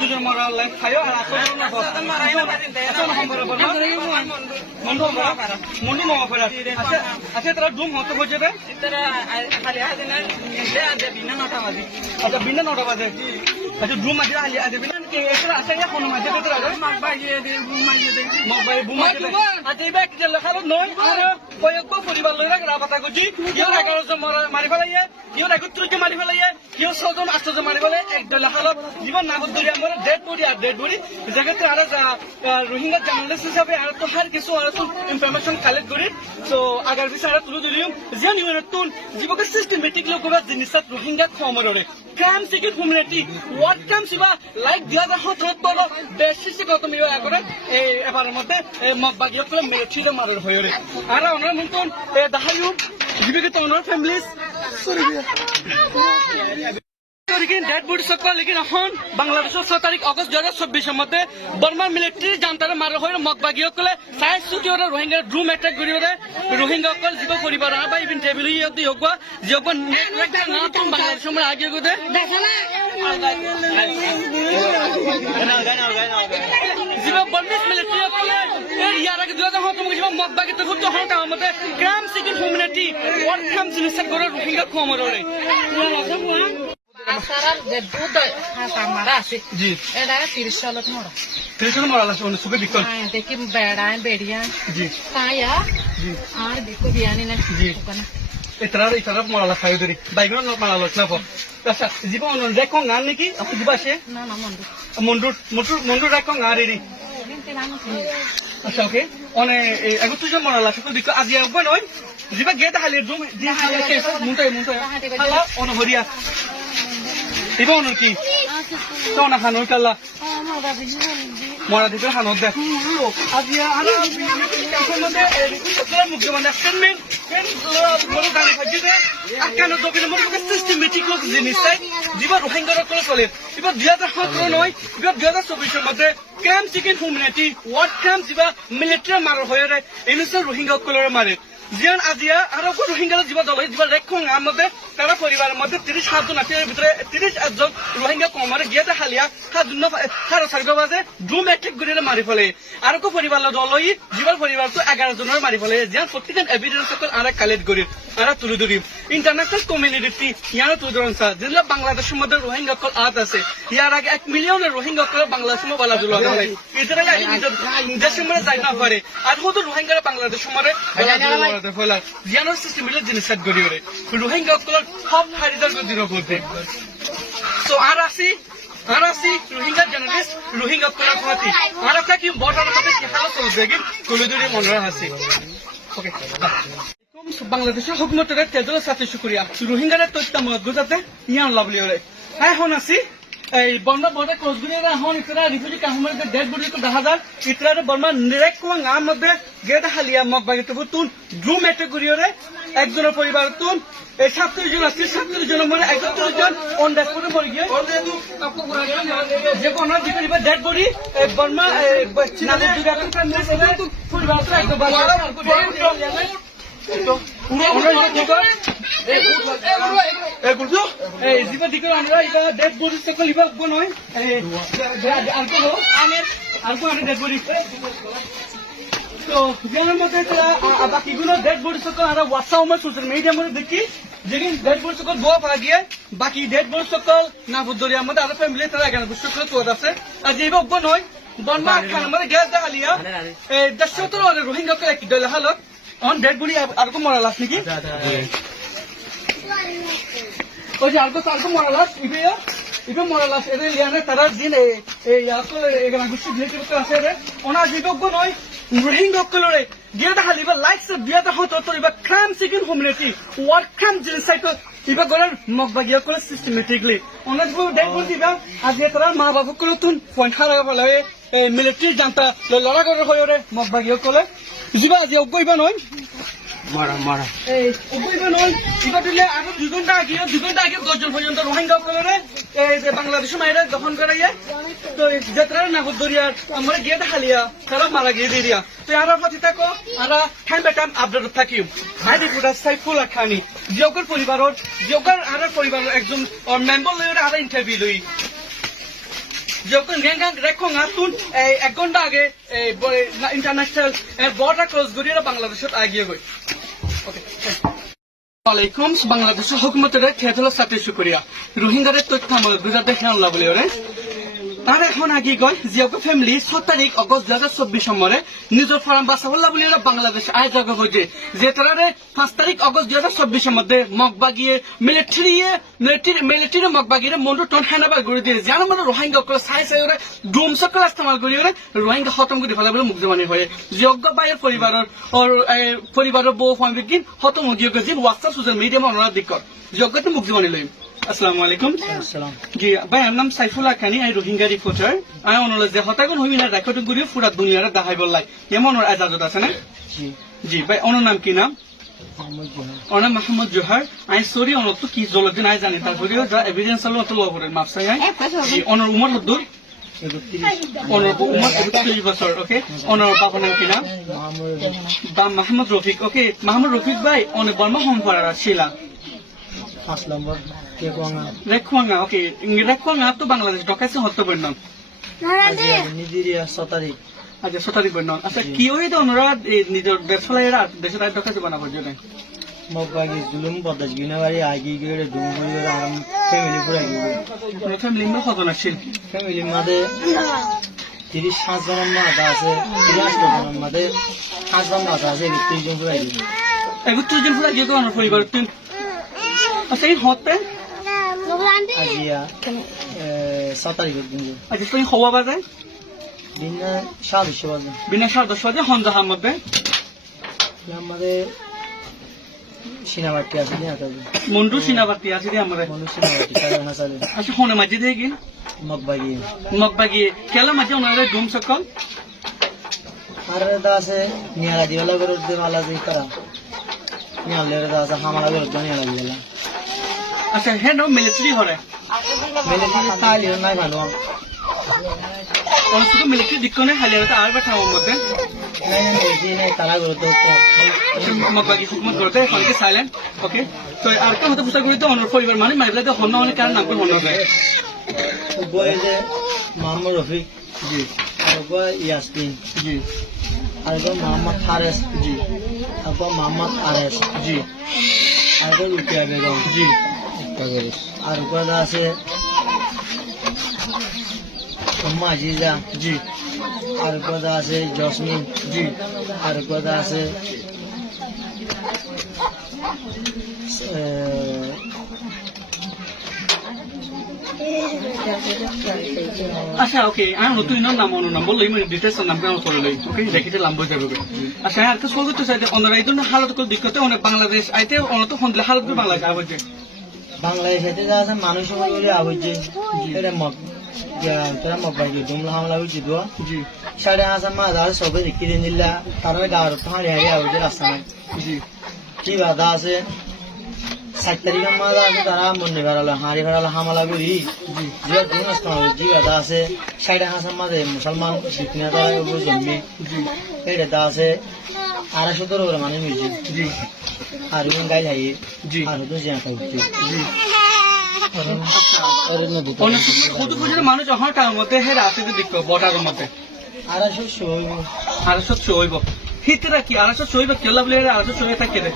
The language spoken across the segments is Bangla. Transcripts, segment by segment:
দুজন মারা খাইও আর মন্ডু মামা ফেরা আচ্ছা তারা ডুম হতে হয়ে যাবে আচ্ছা বিনা 9টা বাজে আচ্ছা ডুম মাঝে আজ বিনা আসে কোনো মাঝে আচ্ছা এবার কি লেখার নয় আর কয়েকবার পরিবার লইরা রাবাতা করছি কেউ 11 জন মারি ফেলাইয়ে কেউ 31 জন মারি ফেলাইয়ে কেউ 6 জন 8 জন মারি ফেলে এক লেখার জীবন না বদলি আমরা ডেড বডি জায়গাতে আর রোহিঙ্গা জার্নালিস্ট হিসাবে আর তো হার কিছু আর তো ইনফরমেশন কালেক্ট করি তো আগার বিষয়ে তুলে দিলিম যেন ইউনিটন জীবকে সিস্টেমেটিক লোকবা জিনিস রোহিঙ্গা খমরে crime security community what crime সিবা লাইক দিয়া হত বেশি কত মিও করে এই এবারের মধ্যে মগবাগিয়া করে মিলিটারি মারার হয়রে আর ওনার মতন দাহায়ু জীবিকা তো ওনার ফ্যামিলিজ डेड बॉडी सकता लेकिन এখন বাংলাদেশের 6 তারিখ আগস্ট 2024 মধ্যে বর্মার মিলিটারি জান্তারে মারা হয় মগবাগিয়া কলে সাইজ সুটিওর রোহিঙ্গা ড্রুম অ্যাটাক করিওরে রোহিঙ্গা কল জীব পরিবার আবা ইভিন টেবিল ইয়দি হোগবা জীব নেটওয়ার্ক না তো বাংলাদেশ আমরা আগে গদে দেখনা জীব বর্মিস মিলিটারি কলে ইয়ার আগে 2007 জীব মগবাগি তো ফুটো হটা আমাদের crime security community war crime জিনিসের করে রোহিঙ্গা খমররে আসারার যে দুধ মারা আছে জি এটা 30 সালত মরা 30 সালত মরা আছে সুবে বিকল হ্যাঁ দেখি বেড়ায় বেড়িয়া জি তাইয়া জি আর দেখো বিয়ানি না জি ওখানে এতরা মরা খাইও ধরি বাইগন মারা লছ না আচ্ছা জীবন রেকো গান নাকি আপনি দিবা সে না না মন্ডু রেকো গারেরি আচ্ছা ওকে অনে এগো তুই মরা লাগছে তো বিকল আজি একবা নয় জিবা গেট হালি রুম দি হালি মুন্টাই হালা অন হরিয়া ইবা অন কি তো না খানো কালা মরা দিতে হানো দে আজি আর মধ্যে তোরা মুখ মানে স্টেটমেন্ট বড় গালি ফাজি দে আকানো দবিলে মনে সিস্টেমেটিক লোক জিনিস তাই জিবা রোহিঙ্গা রকল চলে ইবা 2017 নয় ইবা 2024 এর মধ্যে camp security community what camp জিবা মিলিটারি মারা হয়ে রে এনসে রোহিঙ্গা কলরে মারে জিয়ান আজিয়া আর রোহিঙ্গা জীবা দল জীবা রেখং আমার মধ্যে তারা পরিবারের মধ্যে 37 জন আছে এর ভিতরে 31 জন রোহিঙ্গা কমারে গিয়ে হালিয়া হাজুন্ন সারা সাইডো বাজে ড্রুম অ্যাটাক করে মারি ফেলে আর কো পরিবার দলই জীবার পরিবার তো 11 জনের মারি ফেলে জিয়ান প্রত্যেকজন এভিডেন্স সকল আর কালেক্ট করি আর তুলে ধরি ইন্টারন্যাশনাল কমিউনিটি ইয়ার তুলে ধরন স্যার যেগুলা বাংলাদেশের মধ্যে রোহিঙ্গা কল আত আছে ইয়ার আগে 1 মিলিয়নের রোহিঙ্গা কল বাংলাদেশের মধ্যে বালা জুলা হয় এটাই দেশের মধ্যে যাই না পারে আর কত রোহিঙ্গা বাংলাদেশের মধ্যে ফলা জিয়ানোর সিস্টেমে জিনিস সেট করি ওরে রোহিঙ্গা কল সব হারিদার দিন করতে তো আর আসি রোহিঙ্গা জার্নালিস্ট রোহিঙ্গা কলার খাতি আর একটা কি বর্ডার মধ্যে কি হালত চলছে কি তুলে ধরে মনে আছে ওকে বাংলাদেশের হুকুমতের তেজলের সাথে শুক্রিয়া রোহিঙ্গার তথ্য মজবুতাতে ইয়ান লাভলি ওরে এখন আসি এই বর্মা বর্ডার ক্রসগুলি এখন ইতরা রিফিউজি কাহমের ডেড বডি তো 10000 ইতরা বর্মা নিরেক কোন গাম মধ্যে গেট হালিয়া মগবাগে তো তুন ড্রুম অ্যাটাক করিওরে একজনের পরিবার তুন এই 37 জন আছে 37 জনের মধ্যে 31 জন অন দ্য স্পটে মরে গিয়ে যে কোন দিকে ডেড বডি বর্মা নালে দুগা তো পরিবার তো একদম পুরো আমরা ডেড বডি সকল ইবা নয় ডেড বডি তো যেমন মধ্যে বাকিগুলো ডেড বডি সকল আমরা হোয়াটসঅ্যাপ সোশ্যাল মিডিয়ার মধ্যে দেখি যেদিন ডেড বডি সকল গোয়া পা গিয়ে বাকি ডেড বডি সকল না বুদ্ধরিয়ার মধ্যে আরো ফ্যামিলি তারা এখানে সকল তো আছে আর যে ইবা নয় বর্মা খান আমাদের গ্যাস দেখালিয়া 117 রোহিঙ্গা কি দল হালত অন ডেড বডি আর কো মরা লাশ নাকি ওই যে আর কো মরা লাশ ইবে মরা লাশ এর লিয়ানে তারা দিন এই আসলে এখানে গুষ্টি দিতে আছে রে ওনা জীবজ্ঞ নয় রোহিঙ্গা কলরে গিয়া হালিবা লাইকস বিয়াটা হতো তো ইবা crime security community war crime genocide ইবা গরার মগবাগিয়া কল সিস্টেমেটিকলি ওনা যে ডেড বডি দিবা আজ তারা মা বাবা কল তুন পয়েন্ট হারা বলে মিলিটারি জানতা লড়া করে হয়রে মগবাগিয়া কলে জিবা যে অগইবা নয় মারা এই অগইবা নয় ইবা দিলে আর 2 ঘন্টা আগে 10 জন পর্যন্ত রোহিঙ্গা কলরে এই যে বাংলাদেশের মায়েরা দখল করাইয়া তো যাত্রা নাগর দরিয়ার আমরা গিয়ে হালিয়া তারা মারা গিয়ে দিয়া তো আর প্রতি থাকো আর টাইম বাই টাইম আপডেট থাকিও আই রিপোর্টার সাইফুল্লাহ খানি জিওকার পরিবারের জিওকার আর পরিবারের একজন মেম্বার লই আর ইন্টারভিউ লই যখন গেঙ্গাং রেখং আসুন 1 ঘন্টা আগে ইন্টারন্যাশনাল বর্ডার ক্রস করিয়ে বাংলাদেশত আগিয়ে গই ওকে ওয়ালাইকুম বাংলাদেশের হুকুমতের খেতল সাথে শুকরিয়া রোহিঙ্গাদের তথ্য আমার গুজরাটে খেয়াল্লা বলে ওরে তার এখন আগে গয় জিওকে ফ্যামিলি 7 তারিখ অগস্ট 2024 নম্বরে নিজের ফার্ম বাসাবল্লা বলে বাংলাদেশ আয় জায়গা হয়েছে যে তারা 5 তারিখ অগস্ট 2024 মধ্যে মগবাগিয়ে মিলিটারি মগবাগিয়ে মন্ডু টন হানাবার করে দিয়ে জানো মানে রোহিঙ্গা সাই সাই ওরা ড্রোম সকল ইস্তেমাল করে ওরা রোহিঙ্গা খতম করে ফেলা বলে মুগ্ধমানি হয়ে যোগ্য বাইয়ের পরিবারের বউ ফ্যামিলি খতম হয়ে গিয়ে হোয়াটসঅ্যাপ সোশ্যাল মিডিয়া ওনারা দিক যোগ্যতে মুগ্ধমানি লই আসসালামু আলাইকুম জি ভাই আমার নাম সাইফুল্লাহ খানি আই রোহিঙ্গা রিপোর্টার আই অনুরোধ যে হতাগুন হইবি না রেকর্ডিং করি পুরা দুনিয়ারে দেখাই বললাই এমন এজাজত আছে না জি ভাই ওনার নাম কি নাম ওনার মোহাম্মদ জোহার আই সরি অনত তো কি জলদিন আই জানি তারপরে যা এভিডেন্স হলো অত লবরের মাপসাই আই জি ওনার উমর হদ্দুর ওনার উমর 31 বছর ওকে ওনার বাবার নাম কি নাম মোহাম্মদ রফিক ওকে মোহাম্মদ রফিক ভাই অনেক বর্মা হোম করার শিলা 5 নম্বর রেখুয়াঙ্গা ওকে রেখুয়াঙ্গা তো বাংলাদেশ ঢকাইছে হত্য বন্য নিজিরিয়া 6 তারিখ আচ্ছা 6 তারিখ বন্য আচ্ছা কি হই তো ওনারা নিজের দেশলাইরা দেশের আয় ঢকাইছে বানাবার জন্য মগবাগি জুলুম বদাস গিনাবাড়ি আগি গেড়ে ডুমগুড়ি আরাম ফ্যামিলি পুরা গিয়ে ফ্যামিলি মেম্বার কত আসছিল ফ্যামিলির মাঝে 37 জনের মাথা আছে 38 জনের মাঝে 5 জন মাথা আছে 30 জন পুরা গিয়ে 31 জন পুরা গিয়ে তো আমার পরিবার তিন আচ্ছা এই হতে আজিয়া 7 তারিখের দিন আচ্ছা তুই হওয়া বাজে দিন 7:30 বাজে বিনা 10 বাজে হনজাহার মধ্যে আমাদের সিনাবাটি আছে না কাজে মন্ডু সিনাবাতি আছে রে আমারে মনু সিনাবাটি কাজে না চলে আচ্ছা হনে মাঝে দিয়ে গিন মগবাগি কেলা মাঝে ওনারে ডুম সকল আর দা আছে নিয়ালা দিওলা করে দে মালা দি করা নিয়ালের দা আছে হামালা করে নিয়ালা দিওলা আচ্ছা হ্যাঁ নো মিলিটারি হরে মিলিটারি তালি নাই ভালো ওর শুধু মিলিটারি দিকনে হালিয়া তো আর বাটা মধ্যে নাই মিলিটারি নাই তারা করে তো মগবাগি হুকুমত করতে এখন কি সাইলেন্ট ওকে তো আর কেন তো বুঝা করি তো ওনার পরিবার মানে মাইবলা তো হন অনেক কারণ নাম করে হন যায় বয়ে যে মোহাম্মদ রফিক জি আর গো ইয়াসমিন জি আর গো মোহাম্মদ ফারেস জি আর গো মোহাম্মদ আরেস জি আর গো রুকিয়া বেগম জি আর গো আছে উম্মা আজিজা জি আর গো আছে জসমিন জি আর গো আছে আচ্ছা ওকে আমি নতুন নাম নাম বললো ইমেল ডিটেলস নাম কেন করে লই ওকে দেখিতে লাম্ব যাবে আচ্ছা আর তো সব তো চাইতে অন্য এই ধরনের হালত করে দিকতে অনেক বাংলাদেশ আইতে অন্য তো ফোন হালত করে বাংলাদেশ আবজে বাংলাদেশে যা আছে মানুষ বলে আবজে এটা মগ তোরা মগবাগি দুমলা হামলা হইছে তো জি 5.5 মাস আর সবে দেখি দিন দিলা তার গাওয়ার তো হারিয়ে হারিয়ে আবজে রাস্তা নাই জি কি বাধা আছে 7 তারিখের মাঝে আছে তারা মনে বেড়ালো হাঁড়ি বেড়ালো হামলা করি যে জি বাধা আছে 5.5 মাঝে মুসলমান শিখিনা তারা উপর জন্মে এটা আছে 250 করে মানে মিলছে জি আর গাই যাই জি আর তো জিয়া খাইছে জি অনেক কত পর্যন্ত মানুষ যখন তার মধ্যে হে রাতে দেখতো বটার মধ্যে 250 হইব হিতরা কি 250 হইব কেলা বলে 250 থাকে রে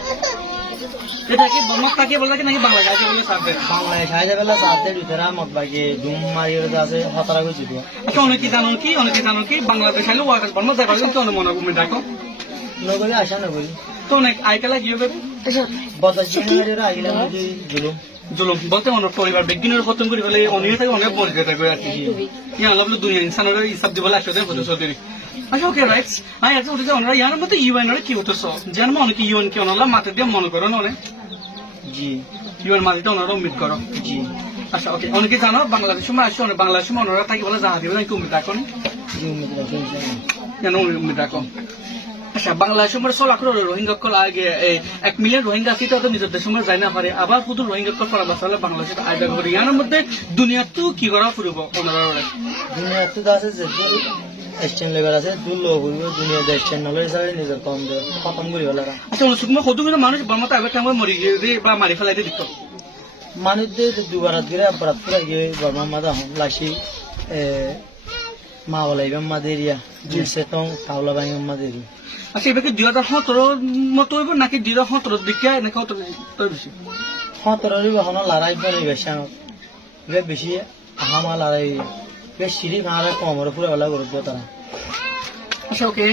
এটা কি বমক থাকে বলে নাকি বাংলা গাছে বলে সাথে বাংলায় খাই যাবেলা সাথে ভিতরে মতবাগে ডুম মারিয়ে আছে হতারা কইছি তো আচ্ছা অনেকে জানো কি বাংলাদেশ আইলে ওয়াটার বন্ধ যাবে কিন্তু অনেক মনে ভূমি দেখো নগরে আসা নগরি তো অনেক আইকালা গিয়ে যাবে বদাস জিনিসের আইলা মধ্যে জুলুম বলতে অনেক পরিবার বিজ্ঞানের খতম করে ফেলে অনেক থাকে অনেক মরে থাকে আর কি ইয়া আল্লাহ দুনিয়া ইনসানের হিসাব দিবলে আসলে হতে সত্যি আচ্ছা ওকে রাইটস আই আচ্ছা ওটা ওনারা ইয়ার মধ্যে ইউএন এর কি হতেছো জানো অনেক ইউএন কি ওনারা মাথা দিয়ে মনে করো না অনেক জি ইউএন মাঝে ওনারা উম্মিদ করো জি আচ্ছা ওকে অনেকে জানো বাংলাদেশের সময় আসছে অনেক বাংলাদেশের সময় ওনারা থাকি বলে জাহাজ দিবে নাকি উম্মিদ রাখো জি উম্মিদ রাখো কেন উম্মিদ রাখো আচ্ছা বাংলাদেশের মধ্যে চলা করে রোহিঙ্গা কল আগে 1 মিলিয়ন রোহিঙ্গা আছে তো নিজের দেশের মধ্যে যাই না পারে আবার শুধু রোহিঙ্গা কল পড়া বাসালে বাংলাদেশের আয়দা করি ইয়ার মধ্যে দুনিয়া তো কি করা ফুরব ওনারা দুনিয়া তো আছে যে এক্সচেঞ্জ লেভেল আছে দুল ঘুরব দুনিয়া দেশ চ্যানেল হিসাবে নিজের কম দে খতম করি হলারা আচ্ছা সুকুমা কত কিন্তু মানুষ বামাতে আগে টাইমে মরি গিয়ে বা মারি ফেলাইতে দিত মানুষ দিয়ে দুবারাত গিয়ে বারাত করে গিয়ে বর্মা মাদা হম লাসি মা বলাই মাদেরিয়া জিলসে তো কাউলা বাই মাদেরিয়া আচ্ছা এবার কি 2017 মতো হইব নাকি 2017 দিকে নাকি কত বেশি 17 হন লড়াই করে বেশি বেশি হামা লড়াই বেশ সিঁড়ি ভাড়া কমর পুরো বেলা করে দিও তারা আচ্ছা ওকে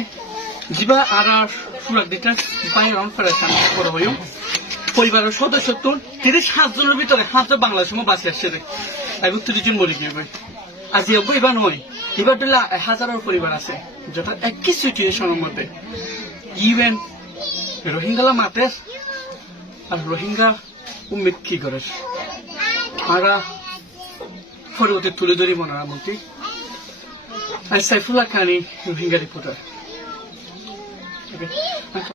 জিবা আর সুরাক দিটা পাই রাউন্ড ফেরাইছেন বড় হইও পরিবারের সদস্য তো 37 জনের ভিতরে 5 জন বাংলাদেশের মধ্যে বাঁচি আসছে রে এবং 30 জন মরে গিয়ে আজি এবার নয় এবার দিলে 1000 পরিবার আছে যেটা একই সিচুয়েশনের মধ্যে ইভেন রোহিঙ্গালা মাতে আর রোহিঙ্গা উম্মিদ কি করে আমরা পরবর্তী তুলে ধরি মনারা মন্ত্রী আর সাইফুল্লাহ খানি রোহিঙ্গা রিপোর্টার